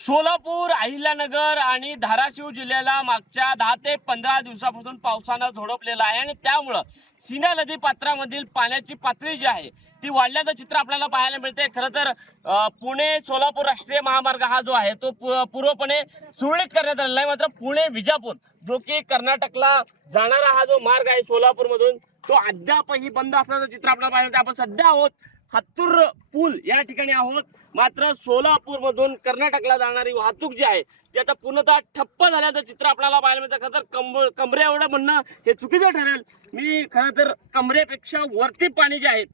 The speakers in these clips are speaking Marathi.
सोलापूर, अहिल्यानगर आणि धाराशिव जिल्ह्याला मागच्या 10 ते 15 दिवसापासून पावसानं झोडपलेला आहे आणि त्यामुळं सीना नदी पात्रामधील पाण्याची पातळी जी आहे ती वाढल्याचं चित्र आपल्याला पाहायला मिळते। खरं तर पुणे सोलापूर राष्ट्रीय महामार्ग हा जो आहे तो पूर्वपणे सुरळीत करण्यात आलेला आहे। मात्र पुणे विजापूर जो की कर्नाटकला जाणारा हा जो मार्ग आहे सोलापूरमधून तो अद्यापही बंद असल्याचं चित्र आपल्याला पाहायला मिळते। आपण सध्या आहोत हत्तूर पूल या ठिकाणी आहोत। मात्र सोलापूर मधून कर्नाटकला जाणारी वाहतूक जी आहे ती आता पूर्णतः ठप्प झाल्याचं चित्र आपल्याला पाहायला मिळतं। खरं तर कमरे एवढं म्हणणं हे चुकीचं ठरेल। मी खरं तर कमरेपेक्षा वरती पाणी जे आहे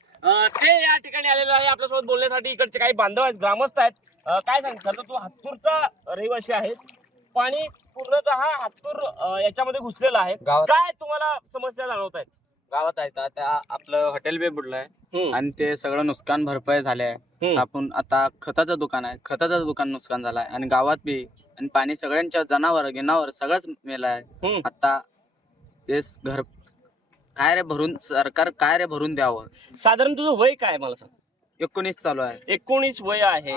ते या ठिकाणी आलेलं आहे। आपल्यासोबत बोलण्यासाठी इकडचे काही बांधव आहेत, ग्रामस्थ आहेत। काय सांग, खरं तर तू हत्तूरचा रहिवासी आहेस, पाणी पूर्णतः हत्तूर याच्यामध्ये घुसलेलं आहे, काय तुम्हाला समस्या जाणवत आहेत? गावात आहे त्या आपलं हॉटेल बी बुडलंय आणि ते सगळं नुकसान भरपाई झालंय। आपण आता खताचं दुकान आहे, खताचं दुकान नुकसान झालंय आणि गावात बी आणि पाणी सगळ्यांच्या जनावर गिनावर सगळंच मेलाय। आता ते घर काय रे भरून, सरकार काय रे भरून द्यावं। साधारण तुझं वय काय मला सांग? 19 चालू आहे। 19 वय आहे।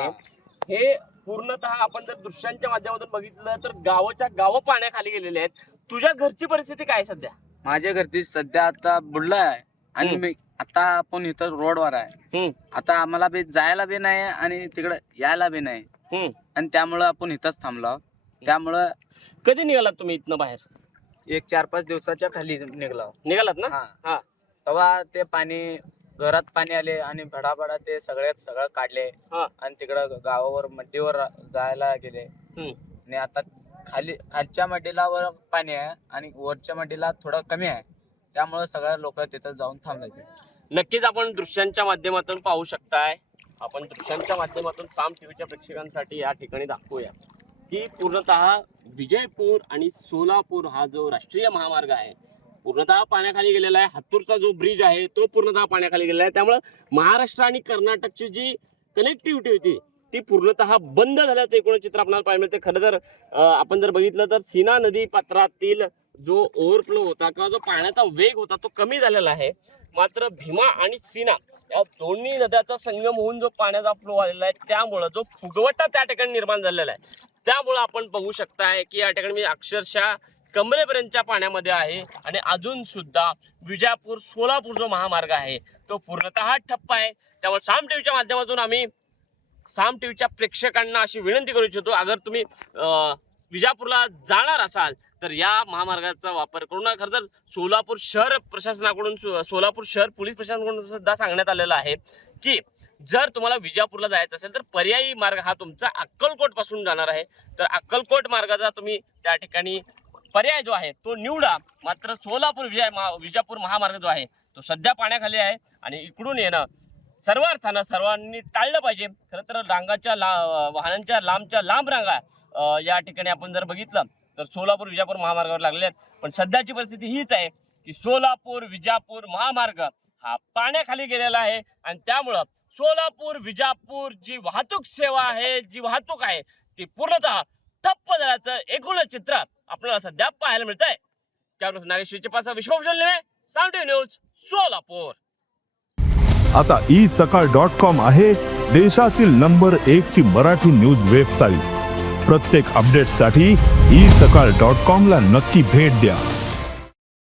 हे पूर्णतः आपण जर दृश्यांच्या माध्यमातून बघितलं तर गावाच्या गाव पाण्याखाली गेलेले आहेत। तुझ्या घरची परिस्थिती काय सध्या? माझ्या घरची सध्या आता बुडलाय आहे आणि मी आता आपण इथं रोडवर आहे। आता आम्हाला बी जायला बी नाही आणि तिकडे यायला बी नाही आणि त्यामुळं आपण इथंच थांबलो। त्यामुळं कधी निघालात तुम्ही इथनं बाहेर? एक 4-5 दिवसाच्या खाली निघालात ना? हा, तेव्हा ते पाणी घरात पाणी आले आणि भडाभडा ते सगळं काढले आणि तिकडं गावावर मड्डीवर जायला गेले आणि आता खालच्या मड्डीला वर पाणी आहे आणि वरच्या मड्डीला थोडं कमी आहे। त्यामुळे सगळे लोक तिथं जाऊन थांबले। नक्कीच आपण दृश्यांच्या माध्यमातून पाहू शकताय। आपण दृश्यांच्या माध्यमातून साम टीव्हीच्या प्रेक्षकांसाठी या ठिकाणी दाखवूया की पूर्णतः विजयपूर आणि सोलापूर हा जो राष्ट्रीय महामार्ग आहे पूर्णतः पाण्याखाली गेलेला आहे। हत्तूरचा जो ब्रिज आहे तो पूर्णतः पाण्याखाली गेलेला आहे। त्यामुळे महाराष्ट्र आणि कर्नाटकची जी कनेक्टिव्हिटी होती ती पूर्णतः बंद झाल्याचं एकूण चित्र आपल्याला पाहायला मिळते। खरं तर आपण जर बघितलं तर सीना नदी पात्रातील जो ओव्हरफ्लो होता किंवा जो पाण्याचा वेग होता तो कमी झालेला आहे। मात्र भीमा आणि सीना या दोन्ही नद्याचा संगम होऊन जो पाण्याचा फ्लो आलेला आहे त्यामुळे जो फुगवटा त्या ठिकाणी निर्माण झालेला आहे त्यामुळे आपण बघू शकताय की या ठिकाणी अक्षरशः कमरेपर्यंतच्या पाण्यामध्ये आहे आणि अजून सुद्धा विजापूर सोलापूर जो महामार्ग आहे तो पूर्णतः ठप्प आहे। त्यामुळे साम टीव्हीच्या माध्यमातून आम्ही साम टीव्हीच्या प्रेक्षकांना अशी विनंती करू इच्छितो, अगर तुम्ही विजापूरला जाणार असाल तर या महामार्गाचा वापर करू नका। खरं तर सोलापूर शहर प्रशासनाकडून सोलापूर शहर पोलीस प्रशासनाकडून सुद्धा सांगण्यात आलेलं आहे की जर तुम्हाला विजापूरला जायचं असेल तर पर्यायी मार्ग हा तुमचा अक्कलकोट पासून जाणार आहे। तर अक्कलकोट मार्गाचा तुम्ही त्या ठिकाणी पर्याय जो आहे तो निवडा। मात्र सोलापूर विजापूर महामार्ग जो आहे तो सध्या पाण्याखाली आहे आणि इकडून येणं सर्वार्थानं सर्वांनी टाळलं पाहिजे। खरं तर रांगाच्या वाहनांच्या लांबच्या लांब रांगा या ठिकाणी आपण जर बघितलं तर सोलापूर विजापूर महामार्गावर लागलेले आहेत। पण सध्याची परिस्थिती हीच आहे की सोलापूर विजापूर महामार्ग हा पाण्याखाली गेलेला आहे आणि त्यामुळं सोलापूर विजापूर जी वाहतूक सेवा आहे, जी वाहतूक आहे ती पूर्णतः ठप्प झाल्याचं एकूणच चित्र आपल्याला सध्या पाहायला मिळत आहे। त्यामुळे नागेश्वरचे पासा विश्वभूषण साम टीव्ही न्यूज सोलापूर। आता isakal.com आहे देशातील नंबर 1 ची मराठी न्यूज वेबसाईट। प्रत्येक अपडेटसाठी isakal.com ला नक्की भेट द्या।